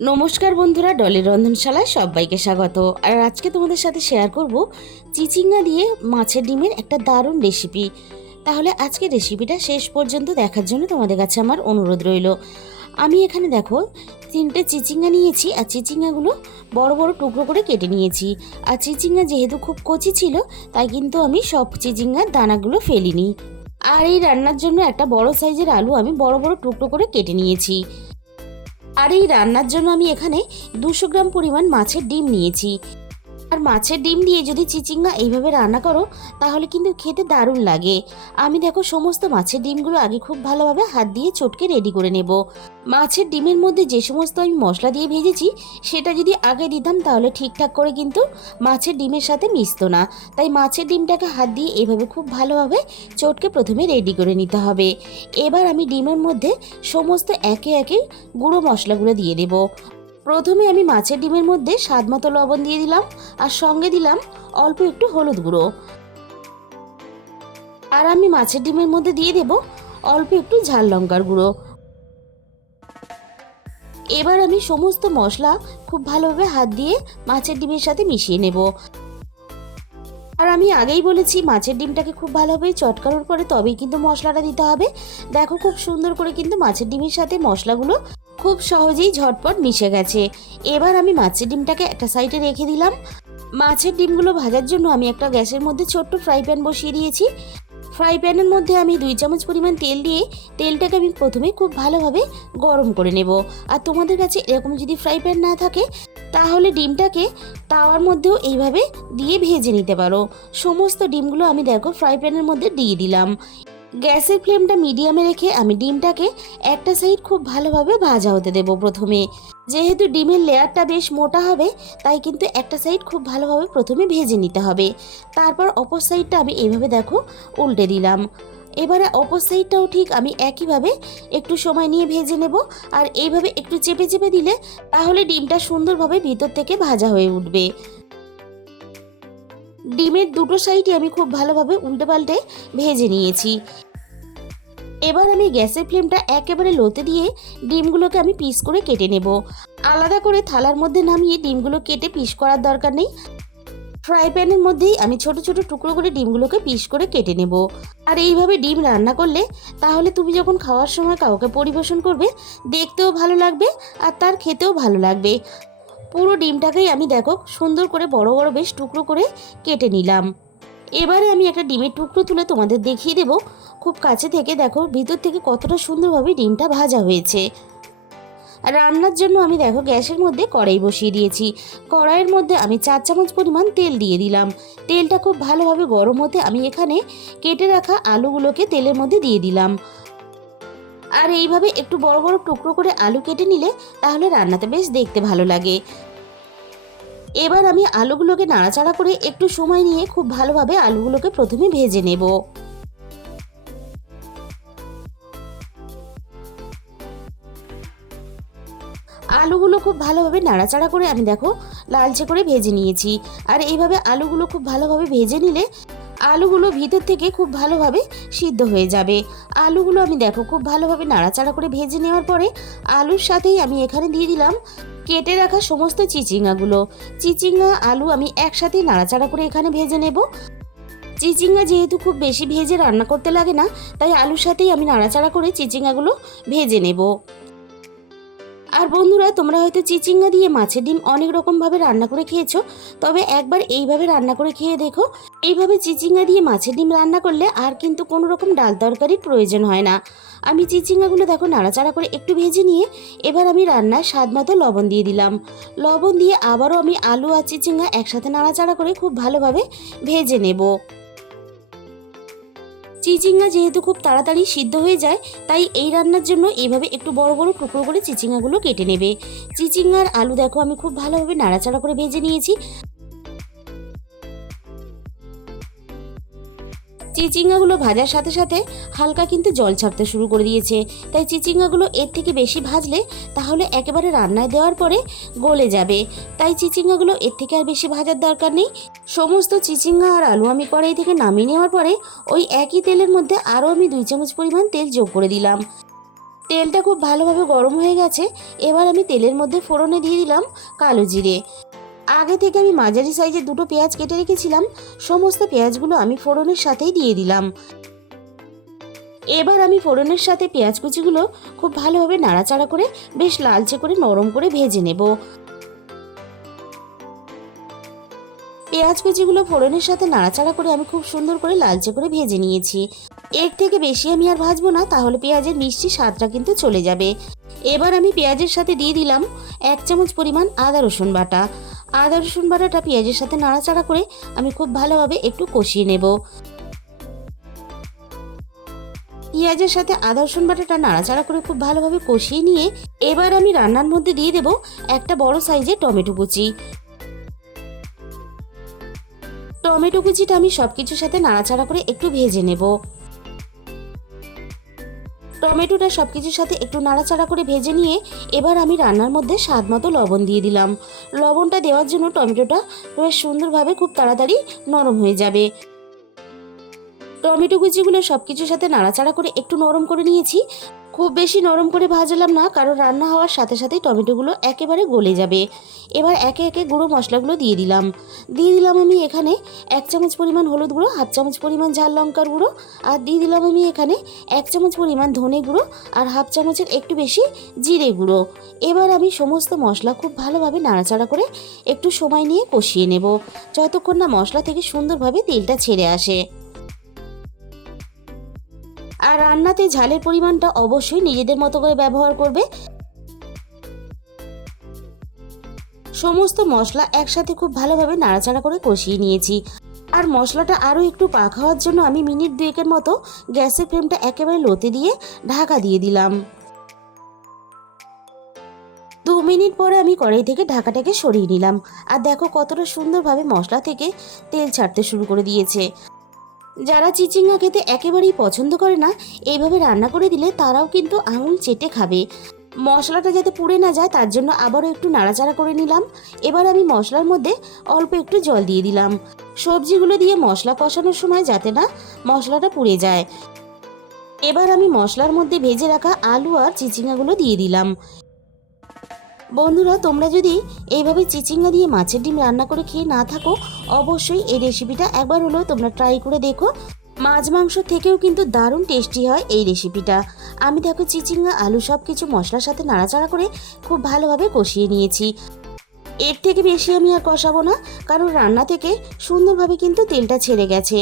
নমস্কার বন্ধুরা, ডলির রন্ধনশালায় সবাইকে স্বাগত। আর আজকে তোমাদের সাথে শেয়ার করব চিচিঙ্গা দিয়ে মাছের ডিমের একটা দারুণ রেসিপি। তাহলে আজকে রেসিপিটা শেষ পর্যন্ত দেখার জন্য তোমাদের কাছে আমার অনুরোধ রইল। আমি এখানে দেখো 3টে চিচিঙ্গা নিয়েছি, আর চিচিঙ্গাগুলো বড় বড় টুকরো করে কেটে নিয়েছি। আর চিচিঙ্গা যেহেতু খুব কচি ছিল, তাই কিন্তু আমি সব চিচিঙ্গার দানাগুলো ফেলিনি। আর এই রান্নার জন্য একটা বড় সাইজের আলু আমি বড় বড় টুকরো করে কেটে নিয়েছি। আর এই রান্নার জন্য আমি এখানে 200 গ্রাম পরিমাণ মাছের ডিম নিয়েছি। আর মাছের ডিম দিয়ে যদি চিচিঙ্গা এইভাবে রান্না করো তাহলে কিন্তু খেতে দারুণ লাগে। আমি দেখো সমস্ত মাছের ডিমগুলো আগে খুব ভালোভাবে হাত দিয়ে চটকে রেডি করে নেব। মাছের ডিমের মধ্যে যে সমস্ত আমি মশলা দিয়ে ভেজেছি সেটা যদি আগে দিতাম তাহলে ঠিকঠাক করে কিন্তু মাছের ডিমের সাথে মিশতো না। তাই মাছের ডিমটাকে হাত দিয়ে এভাবে খুব ভালোভাবে চটকে প্রথমে রেডি করে নিতে হবে। এবার আমি ডিমের মধ্যে সমস্ত একে একে গুঁড়ো মশলাগুলো দিয়ে দেব। প্রথমে আমি মাছের ডিমের মধ্যে স্বাদ মতো লবণ দিয়ে দিলাম, আর সঙ্গে দিলাম অল্প একটু হলুদ গুঁড়ো। আর আমি মাছের ডিমের মধ্যে দিয়ে দেব অল্প একটু ঝাল লঙ্কার গুঁড়ো। এবার আমি সমস্ত মশলা খুব ভালোভাবে হাত দিয়ে মাছের ডিমের সাথে মিশিয়ে নেব। আর আমি আগেই বলেছি মাছের ডিমটাকে খুব ভালোভাবে চটকানোর পরে তবেই কিন্তু মশলাটা দিতে হবে। দেখো খুব সুন্দর করে কিন্তু মাছের ডিমের সাথে মশলাগুলো খুব সহজেই ঝটপট মিশে গেছে। এবার আমি মাছের ডিমটাকে একটা সাইডে রেখে দিলাম। মাছের ডিমগুলো ভাজার জন্য আমি একটা গ্যাসের মধ্যে ছোট্ট ফ্রাই প্যান বসিয়ে দিয়েছি। ফ্রাই প্যানের মধ্যে আমি 2 চামচ পরিমাণ তেল দিয়ে তেলটাকে আমি প্রথমে খুব ভালোভাবে গরম করে নেব। আর তোমাদের কাছে এরকম যদি ফ্রাই প্যান না থাকে তাহলে ডিমটাকে তাওয়ার মধ্যেও এইভাবে দিয়ে ভেজে নিতে পারো। সমস্ত ডিমগুলো আমি দেখো ফ্রাই প্যানের মধ্যে দিয়ে দিলাম। গ্যাসের ফ্লেমটা মিডিয়ামে রেখে আমি ডিমটাকে একটা সাইড খুব ভালোভাবে ভাজা হতে দেব। প্রথমে যেহেতু ডিমের লেয়ারটা বেশ মোটা হবে, তাই কিন্তু একটা সাইড খুব ভালোভাবে প্রথমে ভেজে নিতে হবে। তারপর অপর সাইডটা আমি এইভাবে দেখো উল্টে দিলাম। এবারে অপর সাইডটাও ঠিক আমি একইভাবে একটু সময় নিয়ে ভেজে নেব। আর এইভাবে একটু চেপে চেপে দিলে তাহলে ডিমটা সুন্দরভাবে ভিতর থেকে ভাজা হয়ে উঠবে। ডিমের দুটো সাইডই আমি খুব ভালোভাবে উল্টে পাল্টে ভেজে নিয়েছি। এবার আমি গ্যাসের ফ্লেমটা একেবারে লোতে দিয়ে ডিমগুলোকে আমি পিস করে কেটে নেব। আলাদা করে থালার মধ্যে নামিয়ে ডিমগুলো কেটে পিস করার দরকার নেই। ফ্রাই প্যানের মধ্যেই আমি ছোট ছোট টুকরো করে ডিমগুলোকে পিস করে কেটে নেব। আর এইভাবে ডিম রান্না করলে তাহলে তুমি যখন খাওয়ার সময় কাউকে পরিবেশন করবে দেখতেও ভালো লাগবে আর তার খেতেও ভালো লাগবে। পুরো ডিমটাকেই আমি দেখো সুন্দর করে বড় বড় বেশ টুকরো করে কেটে নিলাম। এবারে আমি একটা ডিমের টুকরো তুলে তোমাদের দেখিয়ে দেব খুব কাছে থেকে। দেখো ভিতর থেকে কতটা সুন্দরভাবে ডিমটা ভাজা হয়েছে। আর রান্নার জন্য আমি দেখো গ্যাসের মধ্যে কড়াই বসিয়ে দিয়েছি। কড়াইয়ের মধ্যে আমি 4 চামচ পরিমাণ তেল দিয়ে দিলাম। তেলটা খুব ভালোভাবে গরম হতে আমি এখানে কেটে রাখা আলুগুলোকে তেলের মধ্যে দিয়ে দিলাম। আর এইভাবে একটু বড় বড় টুকরো করে আলু কেটে নিলে তাহলে রান্নাতে বেশ দেখতে ভালো লাগে। এবার আমি আলুগুলোকে নাড়াচাড়া করে একটু সময় নিয়ে খুব ভালোভাবে আলুগুলোকে প্রথমে ভেজে নেব। আলুগুলো খুব ভালোভাবে নাড়াচাড়া করে আমি দেখো লালচে করে ভেজে নিয়েছি। আর এইভাবে আলুগুলো খুব ভালোভাবে ভেজে নিলে আলুগুলো ভিতর থেকে খুব ভালোভাবে সিদ্ধ হয়ে যাবে। আলুগুলো আমি দেখো খুব ভালোভাবে নাড়াচাড়া করে ভেজে নেওয়ার পরে আলুর সাথেই আমি এখানে দিয়ে দিলাম কেটে রাখা সমস্ত চিচিঙ্গাগুলো। চিচিঙ্গা আলু আমি একসাথেই নাড়াচাড়া করে এখানে ভেজে নেব। চিচিঙ্গা যেহেতু খুব বেশি ভেজে রান্না করতে লাগে না, তাই আলুর সাথেই আমি নাড়াচাড়া করে চিচিঙ্গাগুলো ভেজে নেব। আর বন্ধুরা, তোমরা হয়তো চিচিঙ্গা দিয়ে মাছের ডিম অনেক রকমভাবে রান্না করে খেয়েছো, তবে একবার এইভাবে রান্না করে খেয়ে দেখো। এইভাবে চিচিঙ্গা দিয়ে মাছের ডিম রান্না করলে আর কিন্তু কোনো রকম ডাল তরকারির প্রয়োজন হয় না। আমি চিচিঙ্গাগুলো দেখো নাড়াচাড়া করে একটু ভেজে নিয়ে এবার আমি রান্নায় স্বাদ মতো লবণ দিয়ে দিলাম। লবণ দিয়ে আবারও আমি আলু আর চিচিঙ্গা একসাথে নাড়াচাড়া করে খুব ভালোভাবে ভেজে নেব। চিচিঙ্গা যেহেতু খুব তাড়াতাড়ি সিদ্ধ হয়ে যায়, তাই এই রান্নার জন্য এইভাবে একটু বড় বড় টুকরো করে চিচিঙ্গাগুলো কেটে নেবে। চিচিঙ্গার আলু দেখো আমি খুব ভালোভাবে নাড়াচাড়া করে ভেজে নিয়েছি। চিচিঙ্গাগুলো ভাজার সাথে সাথে হালকা কিন্তু জল ছাড়তে শুরু করে দিয়েছে। তাই চিচিঙ্গাগুলো এর থেকে বেশি ভাজলে তাহলে একেবারে রান্নায় দেওয়ার পরে গলে যাবে। তাই চিচিঙ্গাগুলো এর থেকে আর বেশি ভাজার দরকার নেই। সমস্ত চিচিঙ্গা আর আলু আমি কড়াই থেকে নামিয়ে নেওয়ার পরে ওই একই তেলের মধ্যে আরও আমি 2 চামচ পরিমাণ তেল যোগ করে দিলাম। তেলটা খুব ভালোভাবে গরম হয়ে গেছে। এবার আমি তেলের মধ্যে ফোড়নে দিয়ে দিলাম কালো জিরে। আগে থেকে আমি মাঝারি সাইজের দুটো পেঁয়াজ কেটে রেখেছিলাম, সমস্ত পেঁয়াজগুলো আমি ফোড়নের সাথেই দিয়ে দিলাম। এবার আমি ফোড়নের সাথে পেঁয়াজ কুচিগুলো খুব ভালোভাবে নাড়াচাড়া করে বেশ লালচে করে নরম করে ভেজে নেব। পেঁয়াজ কুচিগুলো ফোড়নের সাথে নাড়াচাড়া করে আমি খুব সুন্দর করে লালচে করে ভেজে নিয়েছি। এর থেকে বেশি আমি আর ভাজবো না, তাহলে পেঁয়াজের মিষ্টি স্বাদটা কিন্তু চলে যাবে। এবার আমি পেঁয়াজের সাথে দিয়ে দিলাম 1 চামচ পরিমাণ আদা রসুন বাটা। আদা রসুন বাটাটা পেঁয়াজের সাথে নাড়াচাড়া করে আমি খুব ভালোভাবে একটু কষিয়ে নেব। পেঁয়াজের সাথে আদা রসুন বাটাটা নাড়াচাড়া করে খুব ভালোভাবে কষিয়ে নিয়ে এবার আমি রান্নার মধ্যে দিয়ে দেব একটা বড় সাইজের টমেটো কুচি। টমেটো কুচিটা আমি সবকিছুর সাথে নাড়াচাড়া করে একটু ভেজে নেব। টমেটোটা সবকিছুর সাথে একটু নাড়াচাড়া করে ভেজে নিয়ে এবার আমি রান্নার মধ্যে স্বাদ মতো লবণ দিয়ে দিলাম। লবণটা দেওয়ার জন্য টমেটোটা বেশ সুন্দরভাবে খুব তাড়াতাড়ি নরম হয়ে যাবে। টমেটো কুচিগুলো সবকিছুর সাথে নাড়াচাড়া করে একটু নরম করে নিয়েছি। খুব বেশি নরম করে ভাজলাম না, কারণ রান্না হওয়ার সাথে সাথেই টমেটোগুলো একেবারে গলে যাবে। এবার একে একে গুঁড়ো মশলাগুলো দিয়ে দিলাম। আমি এখানে 1 চামচ পরিমাণ হলুদ গুঁড়ো, 1/2 চামচ পরিমাণ ঝাল লঙ্কার গুঁড়ো, আর দিয়ে দিলাম আমি এখানে 1 চামচ পরিমাণ ধনে গুঁড়ো আর 1/2 চামচের একটু বেশি জিরে গুঁড়ো। এবার আমি সমস্ত মশলা খুব ভালোভাবে নাড়াচাড়া করে একটু সময় নিয়ে কষিয়ে নেব, যতক্ষণ না মশলা থেকে সুন্দরভাবে তেলটা ছেড়ে আসে। আর রান্নাতে ঝালের পরিমাণটা অবশ্যই নিজেদের মতো করে ব্যবহার করবে। সমস্ত মশলা একসাথে খুব ভালোভাবে নাড়াচাড়া করে কষিয়ে নিয়েছি। আর মশলাটা আরও একটু পাক হওয়ার জন্য আমি মিনিট 2 মতো গ্যাসের ফ্লেমটা একেবারে লোতে দিয়ে ঢাকা দিয়ে দিলাম। 2 মিনিট পরে আমি কড়াই থেকে ঢাকাটাকে সরিয়ে নিলাম। আর দেখো কতটা সুন্দরভাবে মশলা থেকে তেল ছাড়তে শুরু করে দিয়েছে। যারা চিচিঙ্গা খেতে একেবারেই পছন্দ করে না, এইভাবে রান্না করে দিলে তারাও কিন্তু আঙুল চেটে খাবে। মশলাটা যাতে পুড়ে না যায় তার জন্য আবারও একটু নাড়াচাড়া করে নিলাম। এবার আমি মশলার মধ্যে অল্প একটু জল দিয়ে দিলাম, সবজিগুলো দিয়ে মশলা কষানোর সময় যাতে না মশলাটা পুড়ে যায়। এবার আমি মশলার মধ্যে ভেজে রাখা আলু আর চিচিঙ্গাগুলো দিয়ে দিলাম। বন্ধুরা, তোমরা যদি এইভাবে চিচিঙ্গা দিয়ে মাছের ডিম রান্না করে খেয়ে না থাকো, অবশ্যই এই রেসিপিটা একবার হলেও তোমরা ট্রাই করে দেখো। মাছ মাংস থেকেও কিন্তু দারুণ টেস্টি হয় এই রেসিপিটা। আমি দেখো চিচিঙ্গা আলু সব কিছু মশলার সাথে নাড়াচাড়া করে খুব ভালোভাবে কষিয়ে নিয়েছি। এর থেকে বেশি আমি আর কষাবো না, কারণ রান্না থেকে সুন্দরভাবে কিন্তু তেলটা ছেড়ে গেছে।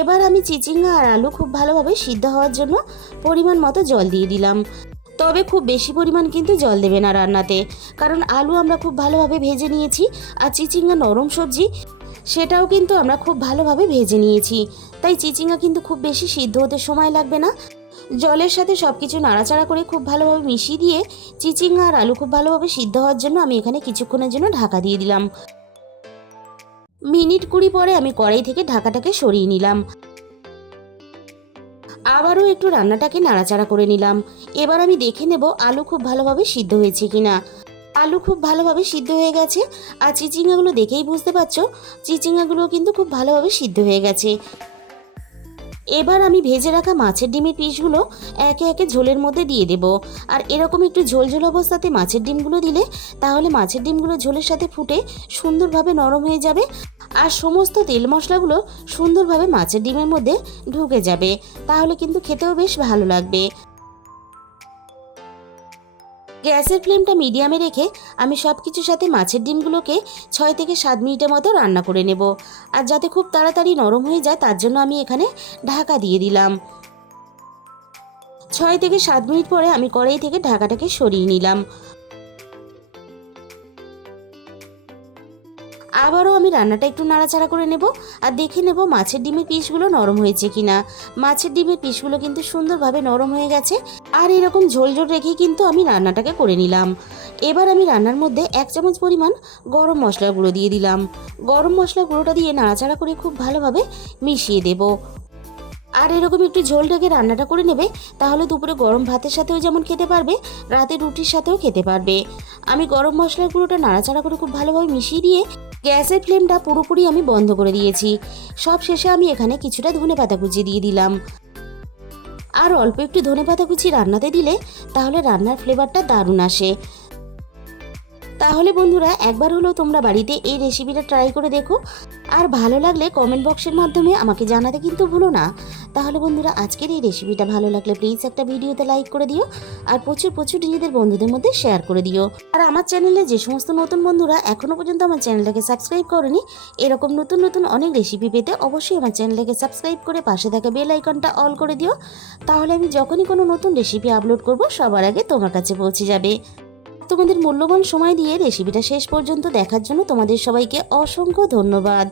এবার আমি চিচিঙ্গা আর আলু খুব ভালোভাবে সিদ্ধ হওয়ার জন্য পরিমাণ মতো জল দিয়ে দিলাম। তবে খুব বেশি পরিমাণ কিন্তু জল দেবে না রান্নাতে, কারণ আলু আমরা খুব ভালোভাবে ভেজে নিয়েছি আর চিচিঙ্গা নরম সবজি, সেটাও কিন্তু আমরা খুব ভালোভাবে ভেজে নিয়েছি। তাই চিচিঙ্গা কিন্তু খুব বেশি সিদ্ধ হতে সময় লাগবে না। জলের সাথে সব কিছু নাড়াচাড়া করে খুব ভালোভাবে মিশিয়ে দিয়ে চিচিঙ্গা আর আলু খুব ভালোভাবে সিদ্ধ হওয়ার জন্য আমি এখানে কিছুক্ষণের জন্য ঢাকা দিয়ে দিলাম। মিনিট 20 পরে আমি কড়াই থেকে ঢাকাটাকে সরিয়ে নিলাম। আবারও একটু রান্নাটাকে নাড়াচাড়া করে নিলাম। এবার আমি দেখে নেব আলু খুব ভালোভাবে সিদ্ধ হয়েছে কিনা। আলু খুব ভালোভাবে সিদ্ধ হয়ে গেছে, আর চিচিঙ্গাগুলো দেখেই বুঝতে পারছো চিচিঙ্গাগুলো কিন্তু খুব ভালোভাবে সিদ্ধ হয়ে গেছে। এবার আমি ভেজে রাখা মাছের ডিমের পিসগুলো একে একে ঝোলের মধ্যে দিয়ে দেব। আর এরকম একটু ঝোল ঝোল অবস্থাতে মাছের ডিমগুলো দিলে তাহলে মাছের ডিমগুলো ঝোলের সাথে ফুটে সুন্দরভাবে নরম হয়ে যাবে, আর সমস্ত তেল মশলাগুলো সুন্দরভাবে মাছের ডিমের মধ্যে ঢুকে যাবে। তাহলে কিন্তু খেতেও বেশ ভালো লাগবে। গ্যাসের ফ্লেমটা মিডিয়ামে রেখে আমি সব কিছুর সাথে মাছের ডিমগুলোকে 6 থেকে 7 মিনিটের মতো রান্না করে নেব। আর যাতে খুব তাড়াতাড়ি নরম হয়ে যায় তার জন্য আমি এখানে ঢাকা দিয়ে দিলাম। 6 থেকে 7 মিনিট পরে আমি কড়াই থেকে ঢাকাটাকে সরিয়ে নিলাম। আবারও আমি রান্নাটা একটু নাড়াচাড়া করে নেব আর দেখে নেব মাছের ডিমের পিসগুলো নরম হয়েছে কিনা। মাছের ডিমের পিসগুলো কিন্তু সুন্দরভাবে নরম হয়ে গেছে। আর এরকম ঝোল ঝোল রেখেই কিন্তু আমি রান্নাটাকে করে নিলাম। এবার আমি রান্নার মধ্যে 1 চামচ পরিমাণ গরম মশলার গুঁড়ো দিয়ে দিলাম। গরম মশলার গুঁড়োটা দিয়ে নাড়াচাড়া করে খুব ভালোভাবে মিশিয়ে দেব। আর এরকম একটু ঝোল রেখে রান্নাটা করে নেবে, তাহলে দুপুরে গরম ভাতের সাথেও যেমন খেতে পারবে, রাতে রুটির সাথেও খেতে পারবে। আমি গরম মশলার গুঁড়োটা নাড়াচাড়া করে খুব ভালোভাবে মিশিয়ে দিয়ে গ্যাসের ফ্লেমটা পুরোপুরি আমি বন্ধ করে দিয়েছি। সব শেষে আমি এখানে কিছুটা ধনেপাতা কুচি দিয়ে দিলাম। আর অল্প একটু ধনেপাতা কুচি রান্নাতে দিলে তাহলে রান্নার ফ্লেভারটা দারুণ আসে। তাহলে বন্ধুরা একবার হলেও তোমরা বাড়িতে এই রেসিপিটা ট্রাই করে দেখো, আর ভালো লাগলে কমেন্ট বক্সের মাধ্যমে আমাকে জানাতে কিন্তু ভুলো না। তাহলে বন্ধুরা আজকের এই রেসিপিটা ভালো লাগলে প্লিজ একটা ভিডিওতে লাইক করে দিও, আর প্রচুর প্রচুর নিজেদের বন্ধুদের মধ্যে শেয়ার করে দিও। আর আমার চ্যানেলে যে সমস্ত নতুন বন্ধুরা এখনও পর্যন্ত আমার চ্যানেলটাকে সাবস্ক্রাইব করেনি, এরকম নতুন নতুন অনেক রেসিপি পেতে অবশ্যই আমার চ্যানেলটাকে সাবস্ক্রাইব করে পাশে থাকা বেল আইকনটা অল করে দিও। তাহলে আমি যখনই কোনো নতুন রেসিপি আপলোড করব সবার আগে তোমার কাছে পৌঁছে যাবে। তোমাদের মূল্যবান সময় দিয়ে রেসিপিটা শেষ পর্যন্ত দেখার জন্য তোমাদের সবাইকে অসংখ্য ধন্যবাদ।